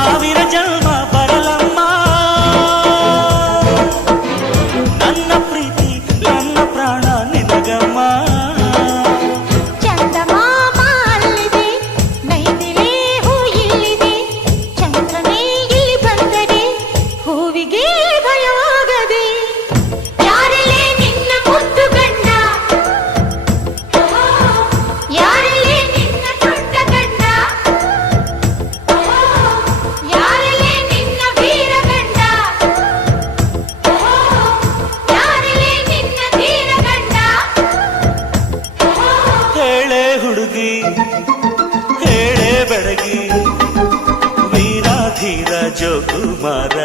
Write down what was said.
ಸಾವಿರ ಜನ್ಮ ಬರಲಮ್ಮ ನನ್ನ ಪ್ರೀತಿ ನನ್ನ ಪ್ರಾಣ ನಿನಗಮ್ಮ. ಚಂದಮಾಮ ಅಲ್ಲಿದೆ, ನೈದಿಲೆ ಹೂ ಇಲ್ಲಿದೆ, ಚಂದ್ರನೇ ಇಲ್ಲಿ ಬಂದರೆ ಹೂವಿಗೆ ಭಯವಾಗದೆ. ಯಾರಲ್ಲೇ ನಿನ್ನ ಮುದ್ದು ಗಂಡ, ಯಾರಲ್ಲೇ ನಿನ್ನ ದೊಡ್ಡ ಗಂಡ, ಯಾರಲ್ಲೇ ನಿನ್ನ ವೀರ ಗಂಡ, ಯಾರಲ್ಲೇ ನಿನ್ನ ಧೀರ ಗಂಡ. ಹೇಳೆ ಹುಡುಗಿ ಹೇಳೆ ಬೆಡಗಿ ವೀರಾಧೀರ ಜೋಕುಮಾರ